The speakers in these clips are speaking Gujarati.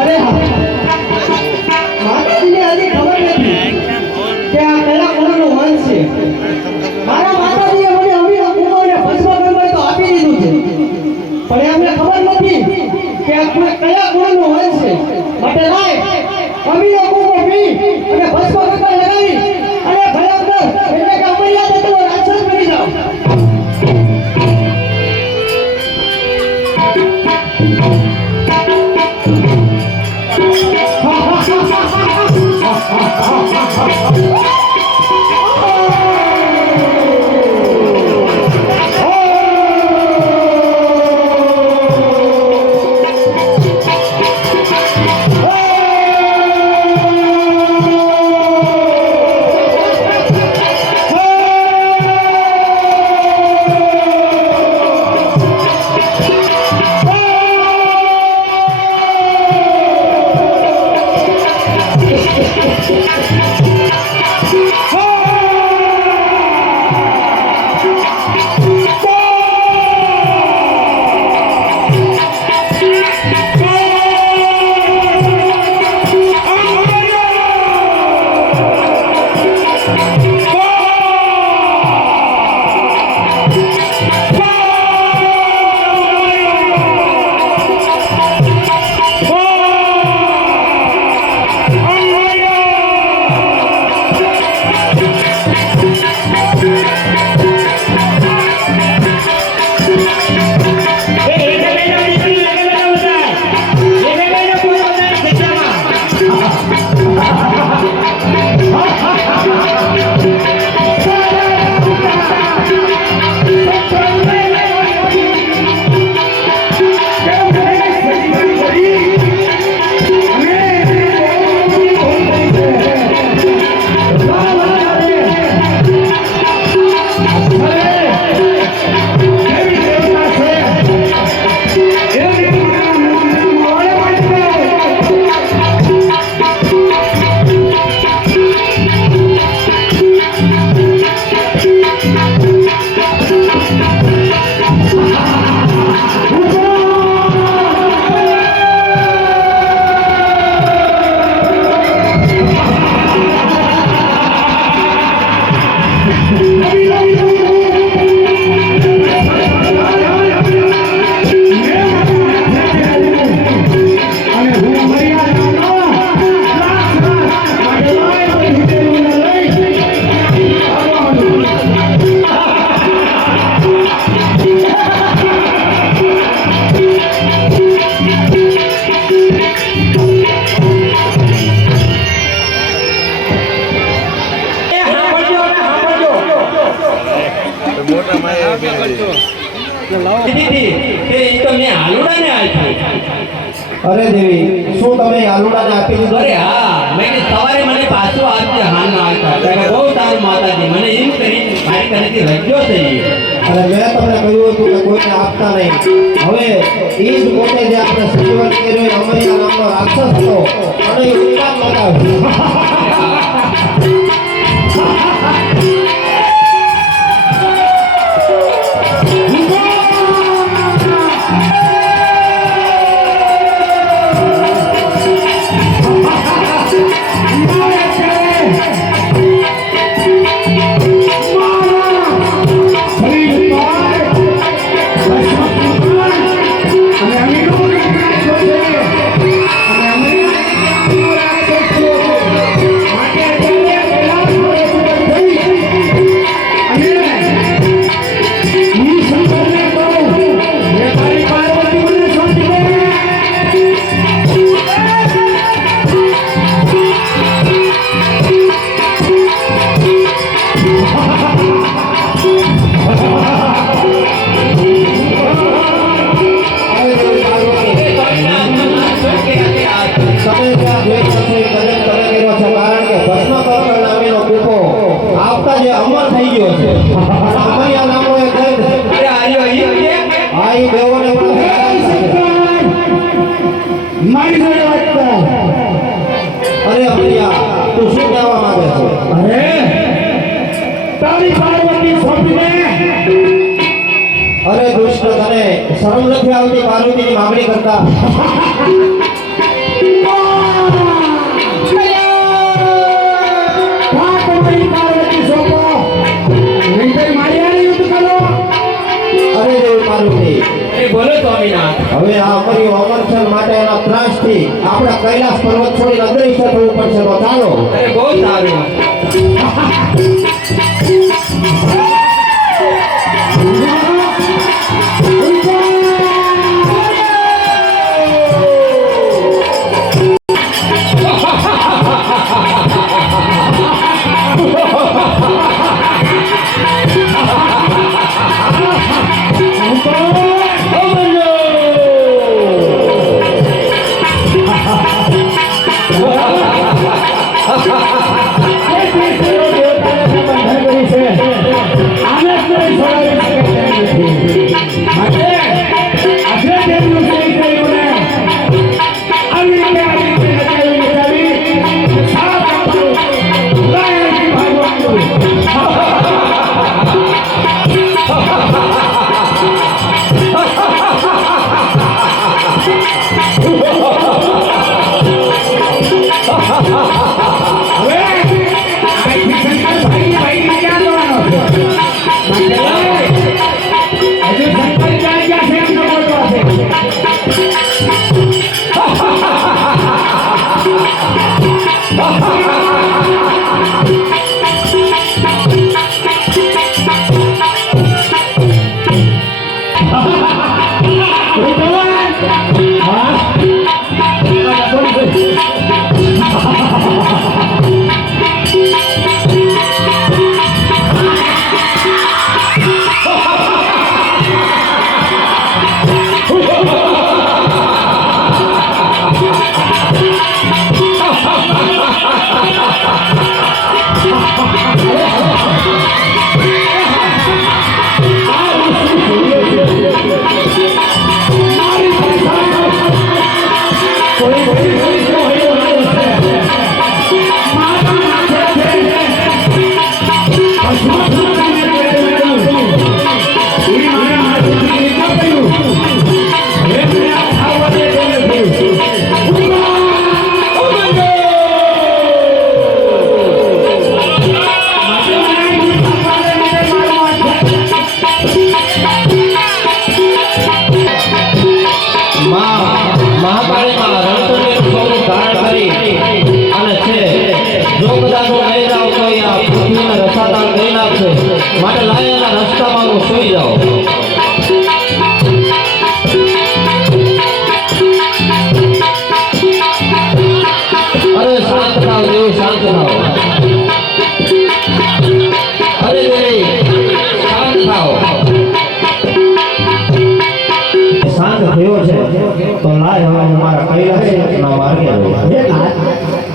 અરે માતાજીને હજી ખબર નથી કે આ કયા કુળનો વંશ છે. મારા માતાજીએ મને અમીરો કુમારને ભસ્મ કરવા તો આપી દીધું છે, પણ એમને ખબર નથી કે આ કયા કુળનો વંશ છે. માટે લાય અમીરો કુમો પી અને ભસ્મ કરવા લગાવી અને ભયંકર એટલે કે અમર્યાદા તો રાક્ષસ બની જાવ. અરે દેવી, શું તમે આલુડાને આપી દીધું? અરે હા, મેં સવારે મને પાછું આજે હાલના આવતા બહુ સારું માતાજી મને એમ કરી મારી કરેથી રજ્યો થઈ. અને મેં તમને કહ્યું હતું કે કોઈને આપતા નહીં. હવે એ જ પોતે જે આપણે સજીવન કર્યો અમરિયા નામનો રાક્ષસ હતો અને એ ઉત્પાદ લગાવ્યો. અરે અમરિયા, તું શું કહેવા માંગે છે? અરે તારી પાર્વતી સોંપીને. અરે દુષ્ટ, તને શરમ નથી આવતી પાર્વતીની માંગણી કરતા? સ્વામીનાથ. હવે આ અમર્યો અમરછન માટે એના ત્રાસથી આપણે કૈલાસ પર્વત છોડીને અદ્રશ્ય થવું પડશે. તો ચાલો. અરે બહુ સારું. માટે લાયના રસ્તામાં હું સુઈ જાઉં. અરે શાંત થાવ દેવ, શાંત થાવ. અરે દેવી શાંત થાવ. શાંત થયો છે તો લાય હવે હું મારા કૈલાસના માર્ગે જાઉં.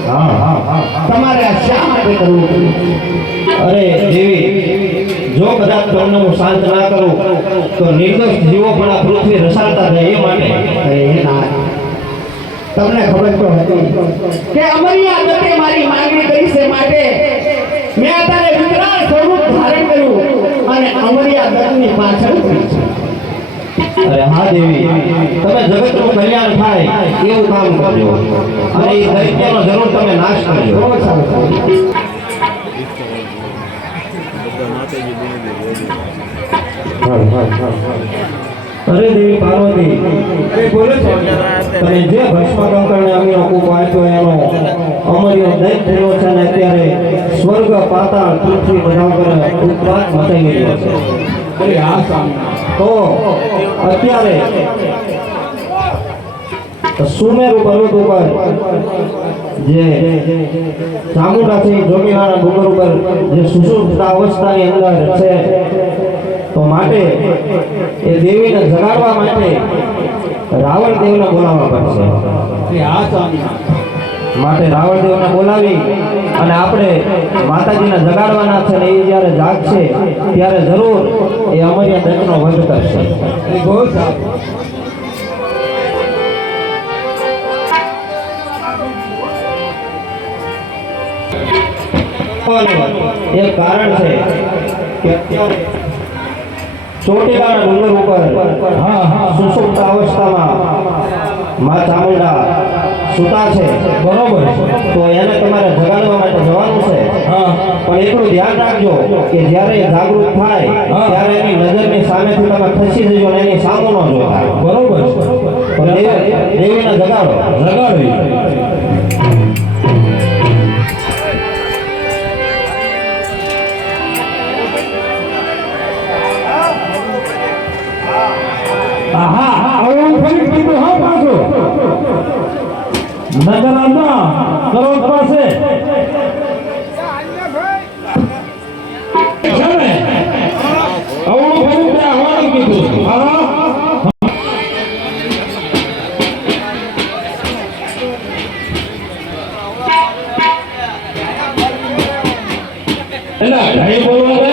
હા હા હા, તમારે આ શા માટે કરવું? અરે દેવી, જો કદાચ તમને હું શાંત ના કરું તો નિર્દોષ જીવો પણ આ પૃથ્વી રસાડતા રહે, એ માટે. તમને ખબર તો હતી કે અમરિયા દત્તે મારી માંગણી કરી છે, માટે મેં અત્યારે વિકરાળ સ્વરૂપ ધારણ કર્યું અને અમરિયા દત્તની પાછળ કરી છે. અરે હા દેવી, તમે જગતનું કલ્યાણ થાય એવું કામ કરજો અને એ દૈત્યનો જરૂર તમે નાશ કરજો. બહુ સારું. અરે દેવી પાર્વતી, બોલો છો તમે જે ભસ્મ કંકણને અમીનો કૂપ આપ્યો એનો અમર્યો દૈત થયો છે ને અત્યારે સ્વર્ગ પાતાળ પૃથ્વી બધા પર ઉત્પાત મચાઈ ગયો છે. અરે હા સ્વામી. તો અત્યારે સુમેરુ પર્વત ઉપર જે ચામુંડાથી જોગીવાળા ડુંગર ઉપર જે સુષુપ્ત અવસ્થાની અંદર છે, તો માટે એ દેવીને જગાડવા માટે રાવણ દેવને બોલાવવા પડશે. અરે હા સ્વામી. માટે રાવણ દેવને બોલાવી અને આપણે માતાજીને જગાડવાના છે, ને એ જ્યારે જાગશે ત્યારે જરૂર એ અમર્યા દત્તનો વધ કરશે. અરે બહુ સારું. એક કારણ છે કે અત્યારે ચોટીલાના ડુંગર ઉપર સુષુપ્ત અવસ્થામાં માં ચામુંડા સૂતા છે, બરોબર તો એને તમારે જગાડવા માટે જવાનું છે. પણ એટલું ધ્યાન રાખજો કે જ્યારે એ જાગૃત થાય ત્યારે એની નજરની સામેથી તમે ખસી જજો અને એની સામું ન જોતા. બરોબર પણ દેવીને જગાડો. જગાડવી નગરના કરોડ પાસે અવળું ફરી ત્યાં આવવાનું કીધું. એલા ઢાઈ બોલવા દે.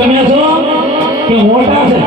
તમે છો કે મોટા છે?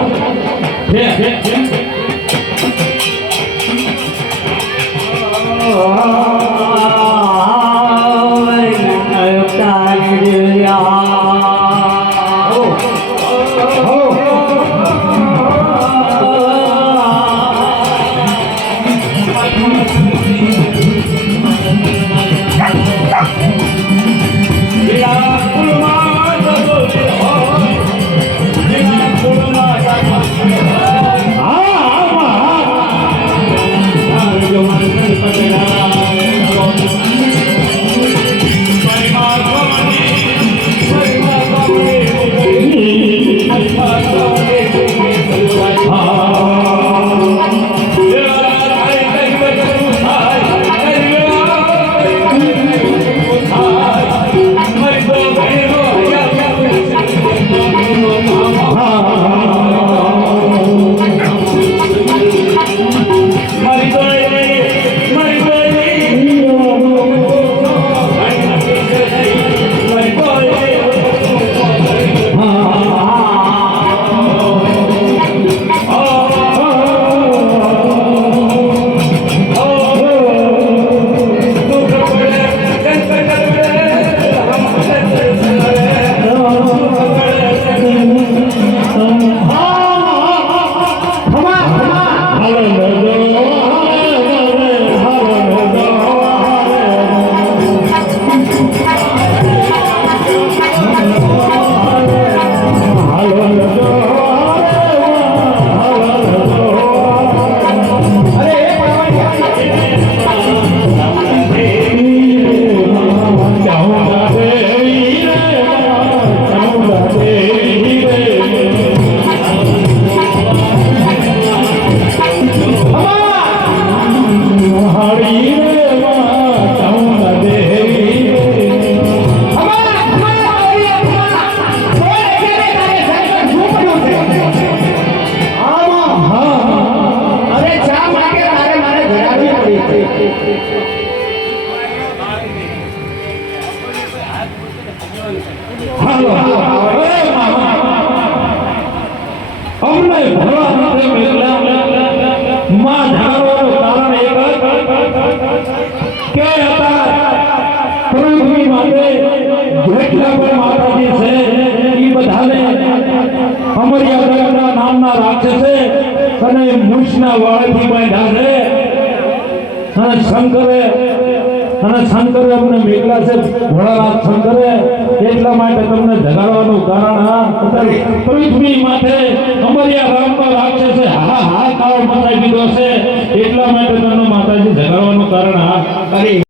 માતાજી છે મૂછના વાળથી બાંધ્યા છે અને શંકરે અમને મેઘલા છે ભોળાનાથ શંકરે એટલા માટે તમને જગાડવાનું કારણ અત્યારે પૃથ્વી માથે અમર્યા રામનો રાક્ષસે હાહાકાર મચાવી દીધો છે એટલા માટે